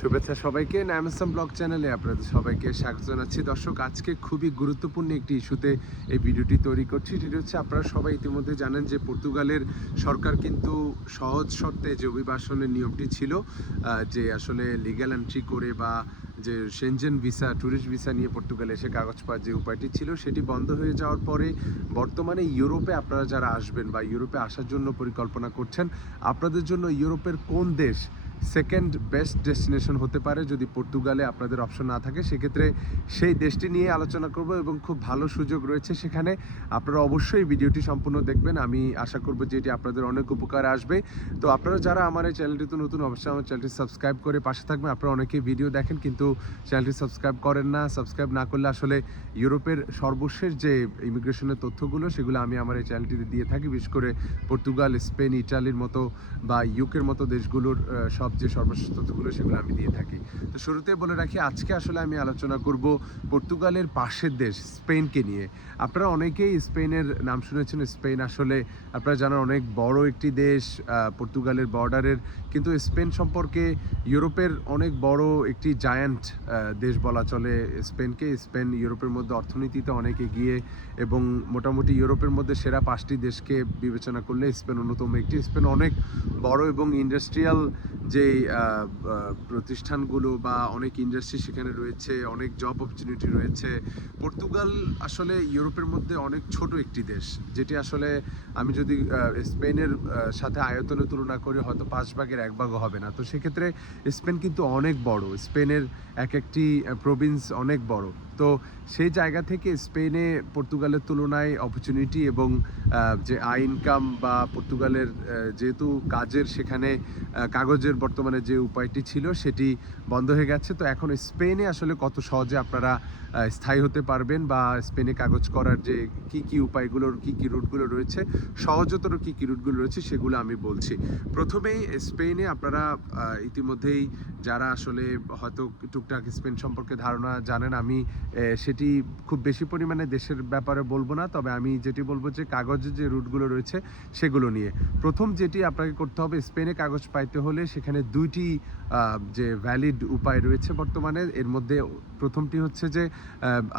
শুভেচ্ছা সবাইকে। ন্যামসাম ব্লগ চ্যানেলে আপনাদের সবাইকে স্বাগত জানাচ্ছি। দর্শক, আজকে খুবই গুরুত্বপূর্ণ একটি ইস্যুতে এই ভিডিওটি তৈরি করছি। সেটি হচ্ছে, আপনারা সবাই ইতিমধ্যে জানেন যে পর্তুগালের সরকার কিন্তু সহজ শর্তে যে অভিবাসনের নিয়মটি ছিল যে আসলে লিগ্যাল এন্ট্রি করে বা যে সেনজেন ভিসা ট্যুরিস্ট ভিসা নিয়ে পর্তুগালে এসে কাগজ পাওয়ার যে উপায়টি ছিল, সেটি বন্ধ হয়ে যাওয়ার পরে বর্তমানে ইউরোপে আপনারা যারা আসবেন বা ইউরোপে আসার জন্য পরিকল্পনা করছেন, আপনাদের জন্য ইউরোপের কোন দেশ সেকেন্ড বেস্ট ডেস্টিনেশন হতে পারে যদি পর্তুগালে আপনাদের অপশন না থাকে, সেক্ষেত্রে সেই দেশটি নিয়ে আলোচনা করব এবং খুব ভালো সুযোগ রয়েছে সেখানে। আপনারা অবশ্যই ভিডিওটি সম্পূর্ণ দেখবেন। আমি আশা করব যে এটি আপনাদের অনেক উপকার আসবে। তো আপনারা যারা আমার এই চ্যানেলটিতে নতুন, অবশ্যই আমার চ্যানেলটি সাবস্ক্রাইব করে পাশে থাকবেন। আপনারা অনেকেই ভিডিও দেখেন, কিন্তু চ্যানেলটি সাবস্ক্রাইব করেন না। সাবস্ক্রাইব না করলে আসলে ইউরোপের সর্বশেষ যে ইমিগ্রেশনের তথ্যগুলো, সেগুলো আমি আমার এই চ্যানেলটিতে দিয়ে থাকি। বিশেষ করে পর্তুগাল, স্পেন, ইটালির মতো বা ইউকের মতো দেশগুলোর সব যে সর্বশেষ তথ্যগুলো সেগুলো আমি দিয়ে থাকি। তো শুরুতে বলে রাখি, আজকে আসলে আমি আলোচনা করব পর্তুগালের পাশের দেশ, স্পেনকে নিয়ে। আপনারা অনেকেই স্পেনের নাম শুনেছেন, স্পেন আসলে আপনারা জানেন অনেক বড় একটি দেশ পর্তুগালের বর্ডারের। কিন্তু স্পেন সম্পর্কে ইউরোপের অনেক বড় একটি জায়ান্ট দেশ বলা চলে স্পেনকে। স্পেন ইউরোপের মধ্যে অর্থনীতিতে অনেক এগিয়ে এবং মোটামুটি ইউরোপের মধ্যে সেরা পাঁচটি দেশকে বিবেচনা করলে স্পেন অন্যতম একটি। স্পেন অনেক বড় এবং ইন্ডাস্ট্রিয়াল যে আহ, আহ, প্রতিষ্ঠানগুলো বা অনেক ইন্ডাস্ট্রি সেখানে রয়েছে অনেক জব অপরচুনিটি রয়েছে। পর্তুগাল আসলে ইউরোপের মধ্যে অনেক ছোট একটি দেশ যেটি আসলে আমি যদি স্পেনের সাথে আয়তনে তুলনা করি হয়তো পাঁচ ভাগের এক ভাগও হবে না। তো সেক্ষেত্রে স্পেন কিন্তু অনেক বড়। স্পেনের এক একটি প্রভিন্স অনেক বড়। তো সেই জায়গা থেকে স্পেনে পর্তুগালের তুলনায় অপরচুনিটি এবং যে আই ইনকাম বা পর্তুগালের যেহেতু কাজের সেখানে কাগজের বর্তমানে যে উপায়টি ছিল সেটি বন্ধ হয়ে গেছে। তো এখন স্পেনে আসলে কত সহজে আপনারা স্থায়ী হতে পারবেন বা স্পেনে কাগজ করার যে কি কি উপায়গুলোর, কি কি রুটগুলো রয়েছে, সহজতর কি কি রুটগুলো রয়েছে সেগুলো আমি বলছি। প্রথমেই স্পেনে আপনারা ইতিমধ্যেই যারা আসলে হয়তো টুকটাক স্পেন সম্পর্কে ধারণা জানেন, আমি সেটি খুব বেশি পরিমাণে দেশের ব্যাপারে বলব না, তবে আমি যেটি বলব যে কাগজের যে রুটগুলো রয়েছে সেগুলো নিয়ে। প্রথম যেটি আপনাকে করতে হবে, স্পেনে কাগজ পাইতে হলে সেখানে দুইটি যে ভ্যালিড উপায় রয়েছে বর্তমানে। এর মধ্যে প্রথমটি হচ্ছে যে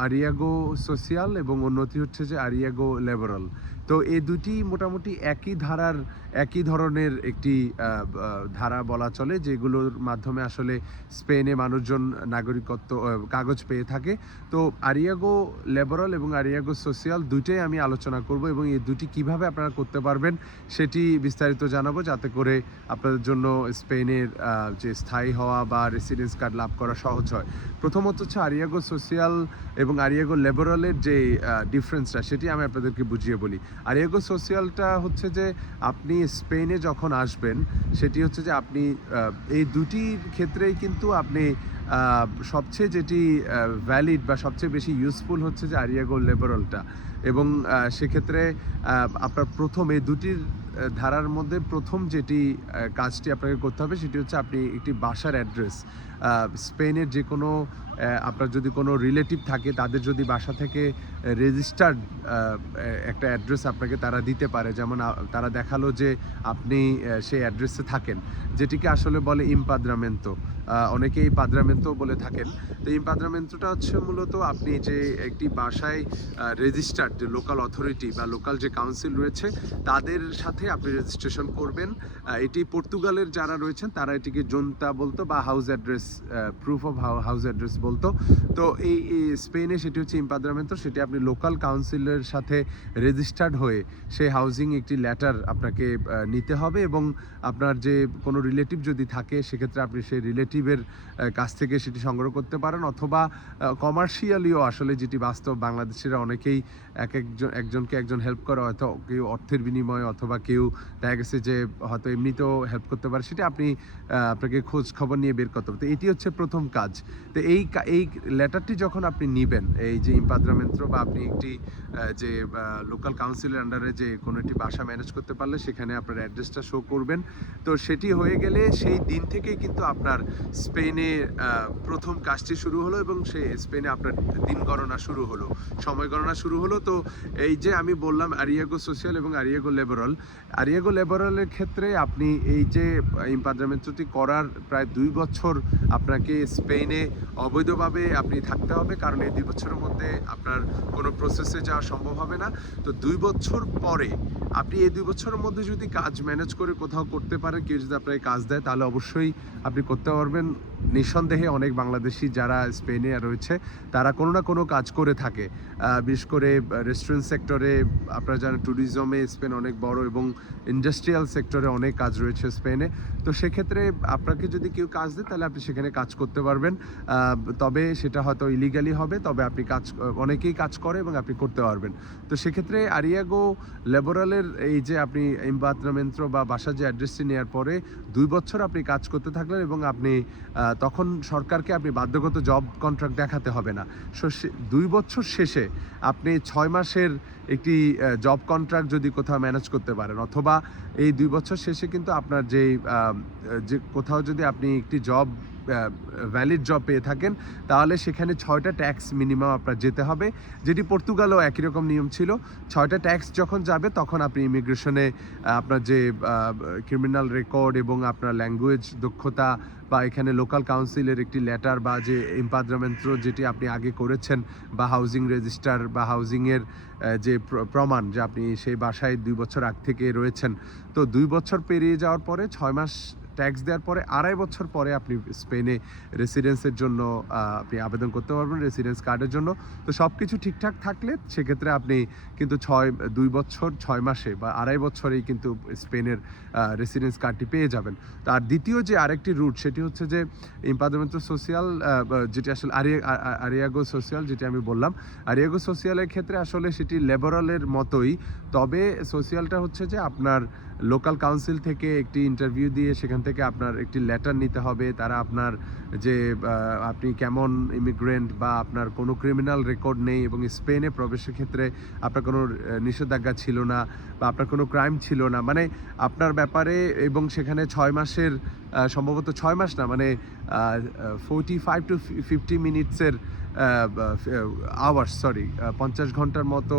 আরিয়াগো সোশিয়াল এবং অন্যটি হচ্ছে যে আরিয়াগো লেবারাল তো এই দুটি মোটামুটি একই ধারার, একই ধরনের একটি ধারা বলা চলে, যেগুলোর মাধ্যমে আসলে স্পেনে মানুষজন নাগরিকত্ব কাগজ পেয়ে থাকে। তো আরিয়াগো লেবারাল এবং আরিয়াগো সোশিয়াল দুইটাই আমি আলোচনা করব এবং এই দুটি কীভাবে আপনারা করতে পারবেন সেটি বিস্তারিত জানাব, যাতে করে আপনাদের জন্য স্পেনের যে স্থায়ী হওয়া বা রেসিডেন্স কার্ড লাভ করা সহজ হয়। প্রথমত হচ্ছে আরিয়াগো সোশিয়াল এবং আরিয়াগো লেবারালের যে ডিফারেন্সটা সেটি আমি আপনাদেরকে বুঝিয়ে বলি। আরিয়াগো সোশিয়ালটা হচ্ছে যে আপনি স্পেনে যখন আসবেন, সেটি হচ্ছে যে আপনি এই দুটির ক্ষেত্রেই কিন্তু আপনি সবচেয়ে যেটি ভ্যালিড বা সবচেয়ে বেশি ইউজফুল হচ্ছে যে আরিয়াগো লেবারলটা এবং সেক্ষেত্রে আপনার প্রথম এই দুটির ধারার মধ্যে প্রথম যেটি কাজটি আপনাকে করতে হবে সেটি হচ্ছে আপনি একটি বাসার অ্যাড্রেস। স্পেনের যে কোনো আপনার যদি কোনো রিলেটিভ থাকে, তাদের যদি বাসা থেকে রেজিস্টার্ড একটা অ্যাড্রেস আপনাকে তারা দিতে পারে। যেমন তারা দেখাল যে আপনি সেই অ্যাড্রেসে থাকেন, যেটিকে আসলে বলে ইম্পাদ্রামেন্তো। অনেকেই পাদ্রামেন্তো বলে থাকেন। তো ইম্পাদ্রামেন্টোটা হচ্ছে মূলত আপনি যে একটি বাসায় রেজিস্টার্ড যে লোকাল অথরিটি বা লোকাল যে কাউন্সিল রয়েছে, তাদের সাথে আপনি রেজিস্ট্রেশন করবেন। এটি পর্তুগালের যারা রয়েছেন, তারা এটিকে জোনতা বলতো বা house address proof of house address বলতো। তো এই এই স্পেনে সেটি হচ্ছে ইম্পাদ্রামেন্তো সেটি আপনি লোকাল কাউন্সিলের সাথে রেজিস্টার্ড হয়ে সেই হাউজিং একটি লেটার আপনাকে নিতে হবে এবং আপনার যে কোনো রিলেটিভ যদি থাকে, সেক্ষেত্রে আপনি সেই রিলেটিভের কাছ থেকে সেটি সংগ্রহ করতে পারেন অথবা কমার্শিয়ালিও আসলে যেটি বাস্তব বাংলাদেশিরা অনেকেই এক একজন, একজনকে একজন হেল্প করে, হয়তো কেউ অর্থের বিনিময়ে অথবা কেউ দেখা গেছে যে হয়তো এমনিতেও হেল্প করতে পারে, সেটা আপনি আপনাকে খোঁজ খবর নিয়ে বের করতে হবে। তো এটি হচ্ছে প্রথম কাজ। তো এই এই লেটারটি যখন আপনি নেবেন, এই যে ইম্পাদ্রামেন্ত্র বা আপনি একটি যে লোকাল কাউন্সিলের আন্ডারে যে কোনো একটি বাসা ম্যানেজ করতে পারলে সেখানে আপনার অ্যাড্রেসটা শো করবেন। তো সেটি হয়ে গেলে সেই দিন থেকেই কিন্তু আপনার স্পেনে প্রথম কাজটি শুরু হলো এবং সে স্পেনে আপনার দিন গণনা শুরু হলো। সময় গণনা শুরু হলো তো এই যে আমি বললাম আরিয়াগো সোশ্যাল এবং আরিয়াগো লেবারল আরিয়াগো লেবারলের ক্ষেত্রে আপনি এই যে ইম্পাদ্রামেন্টটি করার প্রায় দুই বছর আপনাকে স্পেনে অবৈধভাবে আপনি থাকতে হবে, কারণ এই দুই বছরের মধ্যে আপনার কোনো প্রসেসে যাওয়া সম্ভব হবে না। তো দুই বছর পরে আপনি এই দুই বছরের মধ্যে যদি কাজ ম্যানেজ করে কোথাও করতে পারেন, কেউ যদি আপনাকে কাজ দেয়, তাহলে অবশ্যই আপনি করতে পারবেন। নিঃসন্দেহে অনেক বাংলাদেশি যারা স্পেনে রয়েছে, তারা কোনো না কোনো কাজ করে থাকে। বিশেষ করে রেস্টুরেন্ট সেক্টরে আপনারা জানেন ট্যুরিজমে স্পেন অনেক বড় এবং ইন্ডাস্ট্রিয়াল সেক্টরে অনেক কাজ রয়েছে স্পেনে তো সেক্ষেত্রে আপনাকে যদি কেউ কাজ দেয়, তাহলে আপনি সেখানে কাজ করতে পারবেন। তবে সেটা হয়তো ইলিগালি হবে, তবে আপনি কাজ, অনেকেই কাজ করে এবং আপনি করতে পারবেন। তো সেক্ষেত্রে আরিয়াগো লেবরালের এই যে আপনি ইম্পাত্রামেন্ত্র বা বাসা যে অ্যাড্রেসটি নেওয়ার পরে দুই বছর আপনি কাজ করতে থাকলেন এবং আপনি তখন সরকারকে আপনি বাধ্যগত জব কন্ট্রাক্ট দেখাতে হবে না। সো দুই বছর শেষে আপনি ছয় মাসের একটি জব কন্ট্রাক্ট যদি কোথাও ম্যানেজ করতে পারেন অথবা এই দুই বছর শেষে কিন্তু আপনার আহ, যে কোথাও যদি আপনি একটি জব ভ্যালিড জব পেয়ে থাকেন তাহলে সেখানে ছয়টা ট্যাক্স মিনিমাম আপনার যেতে হবে যেটি পর্তুগালও একই রকম নিয়ম ছিল। ছয়টা ট্যাক্স যখন যাবে তখন আপনি ইমিগ্রেশনে আপনার যে ক্রিমিনাল রেকর্ড এবং আপনার ল্যাঙ্গুয়েজ দক্ষতা বা এখানে লোকাল কাউন্সিলের একটি লেটার বা যে ইম্পাদ্রামেন্ত্র যেটি আপনি আগে করেছেন বা হাউজিং রেজিস্টার বা হাউজিংয়ের যে প্রমাণ যে আপনি সেই বাসায় দুই বছর আগ থেকে রয়েছেন। তো দুই বছর পেরিয়ে যাওয়ার পরে ছয় মাস ট্যাক্স দেওয়ার পরে আড়াই বছর পরে আপনি স্পেনে রেসিডেন্সের জন্য আপনি আবেদন করতে পারবেন রেসিডেন্স কার্ডের জন্য। তো সব কিছু ঠিকঠাক থাকলে সেক্ষেত্রে আপনি কিন্তু ছয়, দুই বছর, ছয় মাসে বা আড়াই বছরেই কিন্তু স্পেনের রেসিডেন্স কার্ডটি পেয়ে যাবেন। তার দ্বিতীয় যে আরেকটি রুট সেটি হচ্ছে যে ইম্পাদমেন্ট সোশিয়াল যেটি আসলে আরিয়া আরিয়াগো সোশিয়াল যেটি আমি বললাম। আরিয়াগো সোশিয়ালের ক্ষেত্রে আসলে সেটি লেবারালের মতোই। তবে সোশিয়ালটা হচ্ছে যে আপনার লোকাল কাউন্সিল থেকে একটি ইন্টারভিউ দিয়ে সেখান থেকে আপনার একটি লেটার নিতে হবে, তারা আপনার যে আপনি কেমন ইমিগ্রেন্ট বা আপনার কোনো ক্রিমিনাল রেকর্ড নেই এবং স্পেনে প্রবেশের ক্ষেত্রে আপনার কোনো নিষেধাজ্ঞা ছিল না বা আপনার কোনো ক্রাইম ছিল না। মানে আপনার ব্যাপারে এবং সেখানে ছয় মাসের সম্ভবত ছয় মাস না মানে ফোর্টি ফাইভ টু ফিফটি মিনিটসের আওয়ার্স সরি পঞ্চাশ ঘণ্টার মতো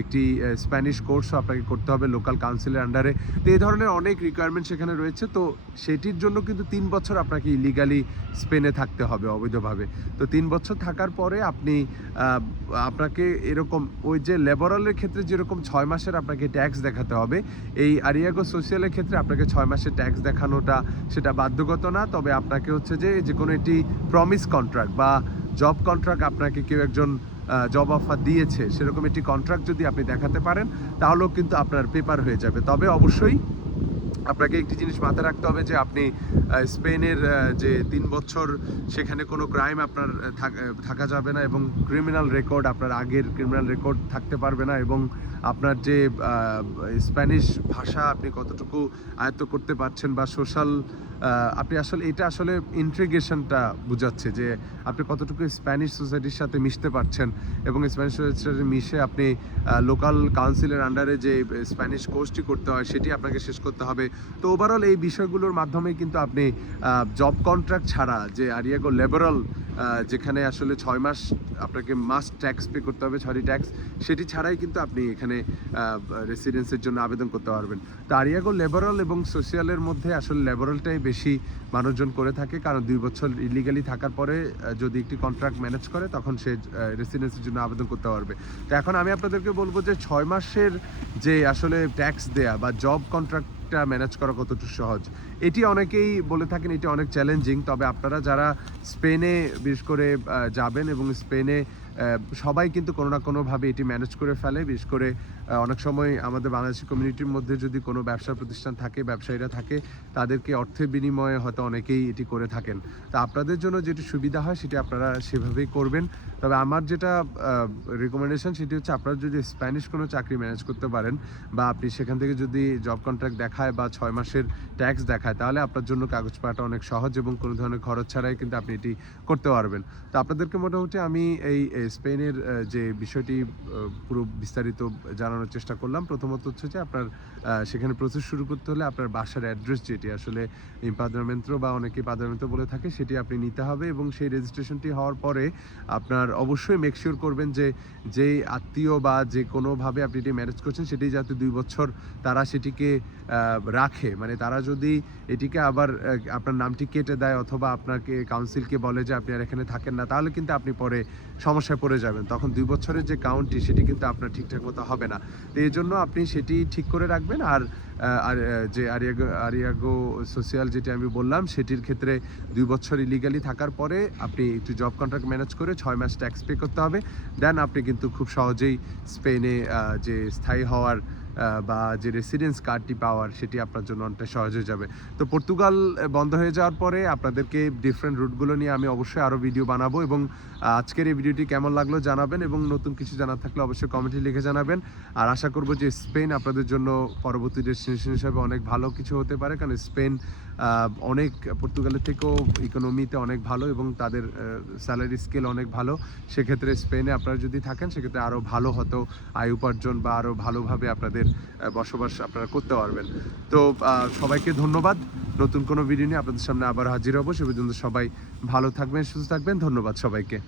একটি স্প্যানিশ কোর্সও আপনাকে করতে হবে লোকাল কাউন্সিলের আন্ডারে তো এই ধরনের অনেক রিকোয়ারমেন্ট সেখানে রয়েছে। তো সেটির জন্য কিন্তু তিন বছর আপনাকে ইলিগালি স্পেনে থাকতে হবে অবৈধভাবে। তো তিন বছর থাকার পরে আপনি আপনাকে এরকম ওই যে লেবারালের ক্ষেত্রে যেরকম ছয় মাসের আপনাকে ট্যাক্স দেখাতে হবে, এই আরিয়াগো সোশিয়ালের ক্ষেত্রে আপনাকে ছয় মাসের ট্যাক্স দেখানোটা সেটা বাধ্যগত না। তবে আপনাকে হচ্ছে যে যে কোনো একটি প্রমিস কন্ট্রাক্ট বা জব কন্ট্রাক্ট আপনাকে কেউ একজন জব অফার দিয়েছে, সেরকম একটি কন্ট্রাক্ট যদি আপনি দেখাতে পারেন, তাহলেও কিন্তু আপনার পেপার হয়ে যাবে। তবে অবশ্যই আপনাকে একটি জিনিস মাথায় রাখতে হবে যে আপনি স্পেনের যে তিন বছর সেখানে কোনো ক্রাইম আপনার থাকা যাবে না এবং ক্রিমিনাল রেকর্ড আপনার আগের ক্রিমিনাল রেকর্ড থাকতে পারবে না এবং আপনার যে স্প্যানিশ ভাষা আপনি কতটুকু আয়ত্ত করতে পারছেন বা সোশ্যাল আপনি আসলে, এটা আসলে ইন্ট্রিগেশনটা বোঝাচ্ছে যে আপনি কতটুকু স্প্যানিশ সোসাইটির সাথে মিশতে পারছেন এবং স্প্যানিশ সোসাইটির সাথে মিশে আপনি লোকাল কাউন্সিলের আন্ডারে যে স্প্যানিশ কোর্সটি করতে হয় সেটি আপনাকে শেষ করতে হবে। তো ওভারঅল এই বিষয়গুলোর মাধ্যমে কিন্তু আপনি জব কন্ট্রাক্ট ছাড়া যে আরিয়াগো লেবারাল যেখানে আসলে ছয় মাস আপনাকে মাস্ট ট্যাক্স পে করতে হবে, ছয়টি ট্যাক্স সেটি ছাড়াই কিন্তু আপনি এখানে রেসিডেন্সের জন্য আবেদন করতে পারবেন। তো আরিয়াগো লেবারাল এবং সোশিয়ালের মধ্যে আসলে লেবারালটাই বেশি মানুষজন করে থাকে। কারণ দুই বছর ইলিগালি থাকার পরে যদি একটি কন্ট্রাক্ট ম্যানেজ করে, তখন সে রেসিডেন্সের জন্য আবেদন করতে পারবে। তো এখন আমি আপনাদেরকে বলব যে ছয় মাসের যে আসলে ট্যাক্স দেয়া বা জব কন্ট্রাক্টটা ম্যানেজ করা কতটুকু সহজ। এটি অনেকেই বলে থাকেন এটি অনেক চ্যালেঞ্জিং তবে আপনারা যারা স্পেনে, বিশেষ করে যাবেন এবং স্পেনে সবাই কিন্তু কোনো না কোনোভাবে এটি ম্যানেজ করে ফেলে। বিশেষ করে অনেক সময় আমাদের বাংলাদেশি কমিউনিটির মধ্যে যদি কোনো ব্যবসা প্রতিষ্ঠান থাকে, ব্যবসায়ীরা থাকে, তাদেরকে অর্থের বিনিময়ে হয়তো অনেকেই এটি করে থাকেন। তা আপনাদের জন্য যেটি সুবিধা হয়, সেটি আপনারা সেভাবেই করবেন। তবে আমার যেটা রেকমেন্ডেশন সেটি হচ্ছে আপনারা যদি স্প্যানিশ কোনো চাকরি ম্যানেজ করতে পারেন বা আপনি সেখান থেকে যদি জব কন্ট্রাক্ট দেখায় বা ছয় মাসের ট্যাক্স দেখায় দেখায় তাহলে আপনার জন্য কাগজ পাওয়াটা অনেক সহজ এবং কোনো ধরনের খরচ ছাড়াই কিন্তু আপনি এটি করতে পারবেন। তো আপনাদেরকে মোটামুটি আমি এই স্পেনের যে বিষয়টি পুরো বিস্তারিত জানানোর চেষ্টা করলাম, প্রথমত হচ্ছে যে আপনার সেখানে প্রসেস শুরু করতে হলে আপনার বাসার অ্যাড্রেস যেটি, আসলে ইম্পাদ্রামেন্ত্র বা অনেকে পাদ্রামেন্ত্র বলে থাকে, সেটি আপনি নিতে হবে এবং সেই রেজিস্ট্রেশনটি হওয়ার পরে আপনার অবশ্যই মেক শিওর করবেন যে যে আত্মীয় বা যে কোনোভাবে আপনি এটি ম্যানেজ করছেন, সেটি যাতে দুই বছর তারা সেটিকে রাখে। মানে তারা যদি এটিকে আবার আপনার নামটি কেটে দেয় অথবা আপনাকে কাউন্সিলকে বলে যে আপনি আর এখানে থাকেন না, তাহলে কিন্তু আপনি পরে সমস্যায় পড়ে যাবেন। তখন দুই বছরের যে কাউন্টটি সেটি কিন্তু আপনার ঠিকঠাক মতো হবে না। তো এই জন্য আপনি সেটি ঠিক করে রাখবেন আর আর যে আরিয়াগো আরিয়াগো সোশিয়াল যেটি আমি বললাম, সেটির ক্ষেত্রে দুই বছর ইলিগালি থাকার পরে আপনি একটু জব কন্ট্রাক্ট ম্যানেজ করে ছয় মাস ট্যাক্স পে করতে হবে। দেন আপনি কিন্তু খুব সহজেই স্পেনে যে স্থায়ী হওয়ার বা যে রেসিডেন্স কার্ডটি পাওয়ার সেটি আপনার জন্য অনেকটা সহজ হয়ে যাবে। তো পর্তুগাল বন্ধ হয়ে যাওয়ার পরে আপনাদেরকে ডিফারেন্ট রুটগুলো নিয়ে আমি অবশ্যই আরও ভিডিও বানাবো এবং আজকের এই ভিডিওটি কেমন লাগল জানাবেন এবং নতুন কিছু জানার থাকলে অবশ্যই কমেন্টে লিখে জানাবেন। আর আশা করব যে স্পেন আপনাদের জন্য পরবর্তী ডেস্টিনেশন হিসাবে অনেক ভালো কিছু হতে পারে, কারণ স্পেন অনেক পর্তুগালের থেকেও ইকোনমিতে অনেক ভালো এবং তাদের স্যালারি স্কেল অনেক ভালো। সেক্ষেত্রে স্পেনে আপনারা যদি থাকেন, সেক্ষেত্রে আরও ভালো হতো আয় উপার্জন বা আরও ভালোভাবে আপনাদের আহ, বসবাস আপনারা করতে পারবেন। তো সবাইকে ধন্যবাদ। নতুন কোনো ভিডিও নিয়ে আপনাদের সামনে আবার হাজির হব। সে পর্যন্ত সবাই ভালো থাকবেন সুস্থ থাকবেন। ধন্যবাদ সবাইকে।